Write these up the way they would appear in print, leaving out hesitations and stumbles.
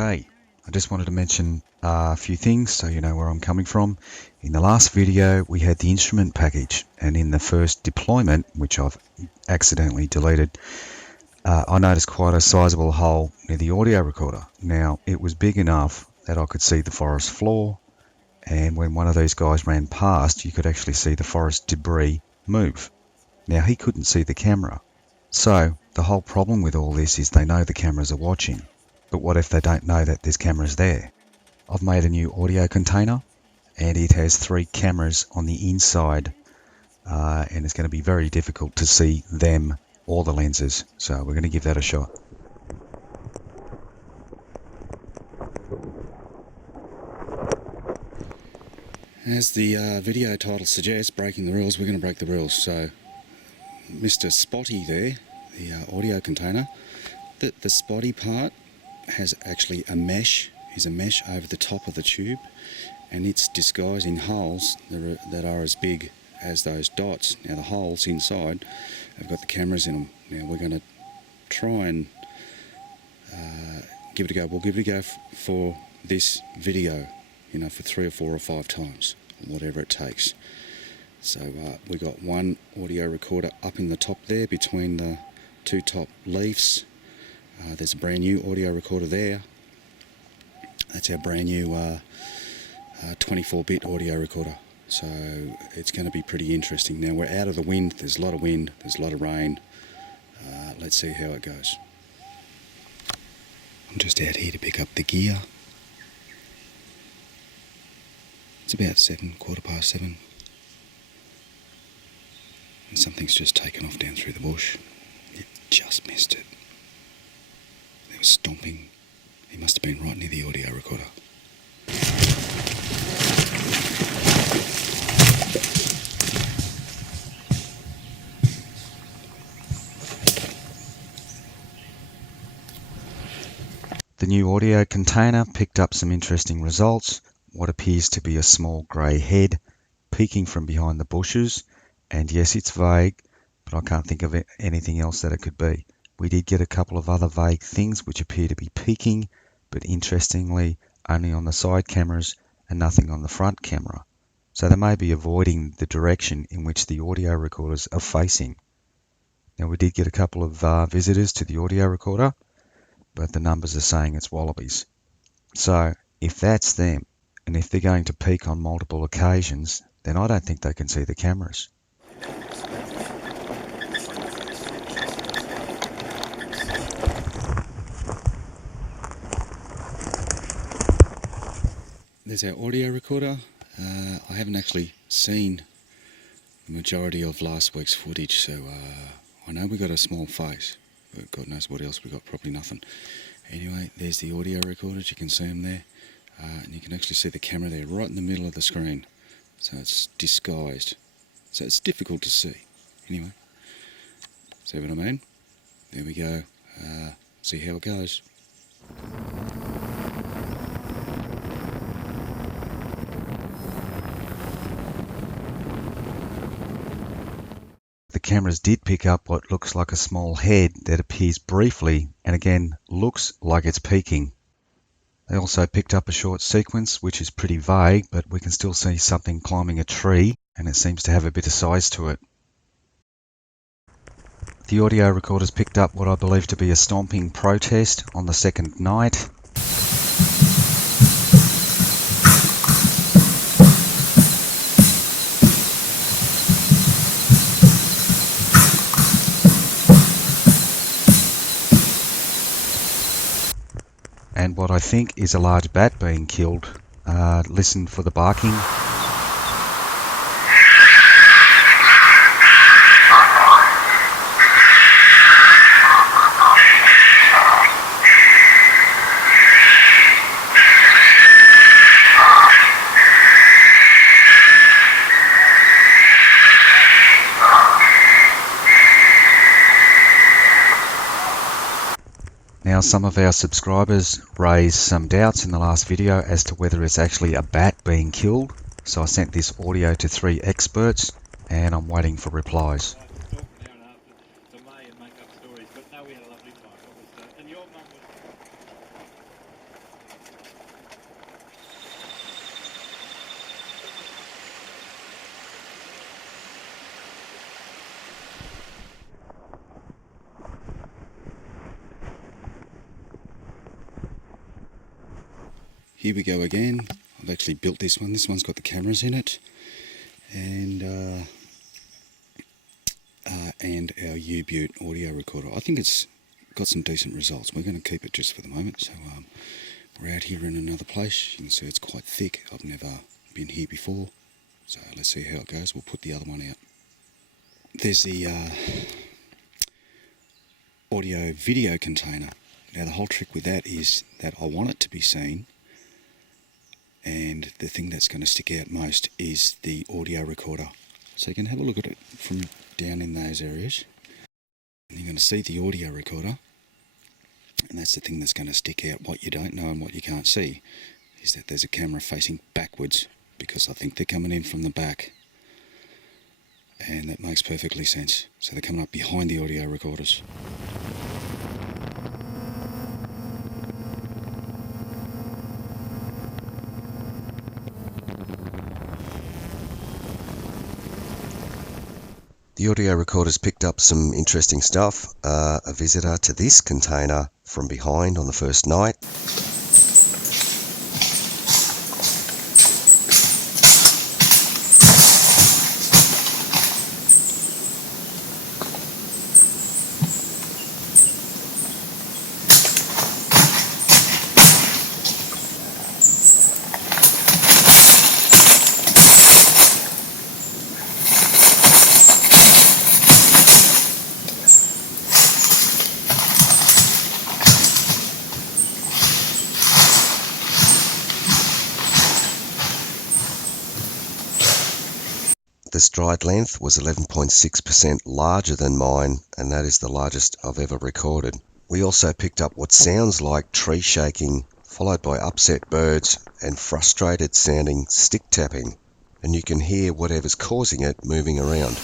G'day. I just wanted to mention a few things so you know where I'm coming from. In the last video we had the instrument package, and in the first deployment, which I've accidentally deleted, I noticed quite a sizable hole near the audio recorder. Now it was big enough that I could see the forest floor, and when one of these guys ran past you could actually see the forest debris move. Now he couldn't see the camera. So the whole problem with all this is they know the cameras are watching, but what if they don't know that there's cameras there? I've made a new audio container and it has 3 cameras on the inside, and it's going to be very difficult to see them or the lenses, so we're going to give that a shot. As the video title suggests, breaking the rules, we're going to break the rules. So Mr. Spotty there, the audio container, the spotty part has actually a mesh over the top of the tube, and it's disguised in holes that are as big as those dots. Now the holes inside have got the cameras in them. Now we're going to try and give it a go. We'll give it a go for this video, for 3 or 4 or 5 times, whatever it takes. So we got one audio recorder up in the top there between the 2 top leaves. There's a brand new audio recorder there. That's our brand new 24-bit audio recorder. So it's going to be pretty interesting. Now we're out of the wind. There's a lot of wind. There's a lot of rain. Let's see how it goes. I'm just out here to pick up the gear. It's about 7:15. And something's just taken off down through the bush. It just missed it. There was stomping. He must have been right near the audio recorder. The new audio container picked up some interesting results. What appears to be a small grey head peeking from behind the bushes. And yes, it's vague, but I can't think of anything else that it could be. We did get a couple of other vague things which appear to be peeking, but interestingly only on the side cameras and nothing on the front camera. So they may be avoiding the direction in which the audio recorders are facing. Now we did get a couple of visitors to the audio recorder, but the numbers are saying it's wallabies. So if that's them, and if they're going to peek on multiple occasions, then I don't think they can see the cameras. There's our audio recorder. I haven't actually seen the majority of last week's footage, so I know we got a small face, but God knows what else we got, probably nothing. Anyway, there's the audio recorders, you can see them there, and you can actually see the camera there right in the middle of the screen, so it's disguised, so it's difficult to see. Anyway, see what I mean? There we go. See how it goes. The cameras did pick up what looks like a small head that appears briefly and again looks like it's peeking. They also picked up a short sequence which is pretty vague, but we can still see something climbing a tree and it seems to have a bit of size to it. The audio recorders picked up what I believe to be a stomping protest on the second night. And what I think is a large bat being killed. Listen for the barking. Now some of our subscribers raised some doubts in the last video as to whether it's actually a bat being killed, so I sent this audio to 3 experts and I'm waiting for replies. Here we go again. I've actually built this one. This one's got the cameras in it, and our U-Butte audio recorder. I think it's got some decent results. We're going to keep it just for the moment. So we're out here in another place. You can see it's quite thick. I've never been here before, so let's see how it goes. We'll put the other one out. There's the audio video container. Now the whole trick with that is that I want it to be seen, and the thing that's going to stick out most is the audio recorder. So you can have a look at it from down in those areas, and you're going to see the audio recorder, and that's the thing that's going to stick out. What you don't know and what you can't see is that there's a camera facing backwards, because I think they're coming in from the back, and that makes perfectly sense. So they're coming up behind the audio recorders. The audio recorders picked up some interesting stuff. A visitor to this container from behind on the first night. The stride length was 11.6% larger than mine, and that is the largest I've ever recorded. We also picked up what sounds like tree shaking, followed by upset birds and frustrated sounding stick tapping, and you can hear whatever's causing it moving around.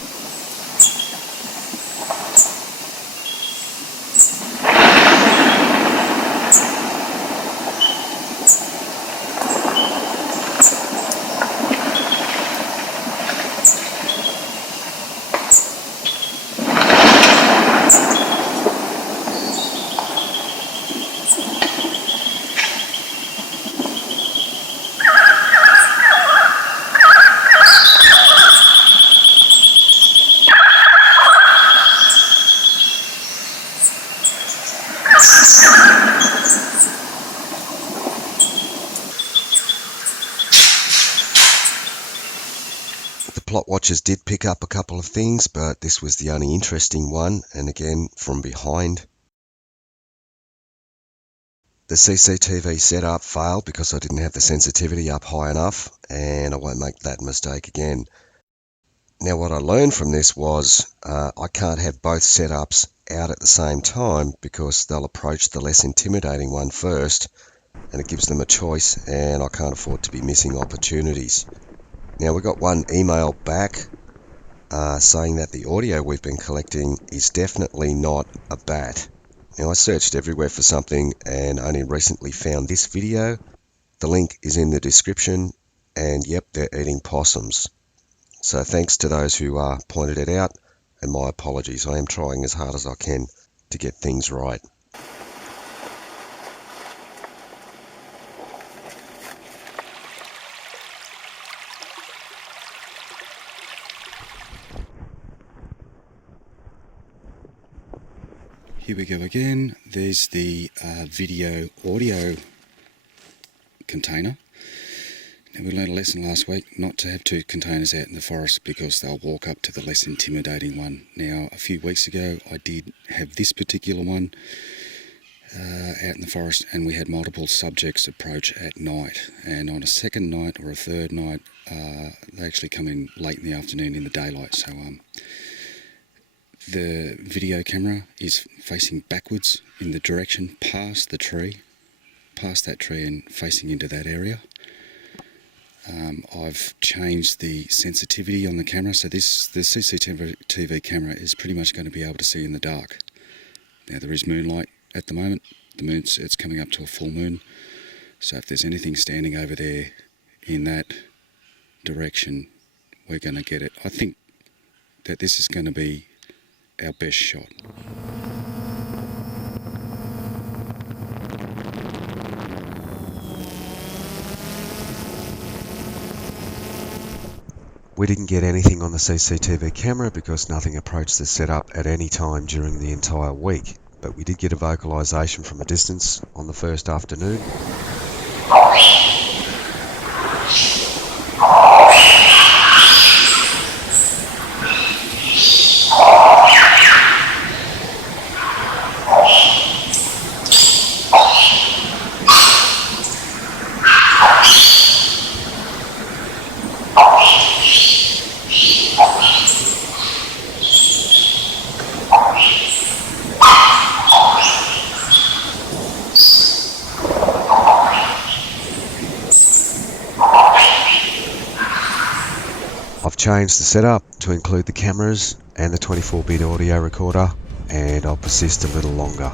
The plot watchers did pick up a couple of things, but this was the only interesting one, and again from behind. The CCTV setup failed because I didn't have the sensitivity up high enough, and I won't make that mistake again. Now what I learned from this was I can't have both setups out at the same time, because they'll approach the less intimidating one first, and it gives them a choice, and I can't afford to be missing opportunities. Now we got one email back saying that the audio we've been collecting is definitely not a bat. Now I searched everywhere for something and only recently found this video. The link is in the description, and yep, they're eating possums. So thanks to those who pointed it out, and my apologies. I am trying as hard as I can to get things right. Here we go again. There's the video audio container. Now we learned a lesson last week not to have two containers out in the forest, because they'll walk up to the less intimidating one. Now a few weeks ago I did have this particular one out in the forest, and we had multiple subjects approach at night, and on a second night or a third night they actually come in late in the afternoon in the daylight. So the video camera is facing backwards in the direction past the tree, past that tree, and facing into that area. I've changed the sensitivity on the camera, so the CCTV camera is pretty much going to be able to see in the dark. Now there is moonlight at the moment. It's coming up to a full moon, so if there's anything standing over there in that direction, we're going to get it. I think that this is going to be our best shot. We didn't get anything on the CCTV camera because nothing approached the setup at any time during the entire week, but we did get a vocalisation from a distance on the first afternoon. I've changed the setup to include the cameras and the 24-bit audio recorder, and I'll persist a little longer.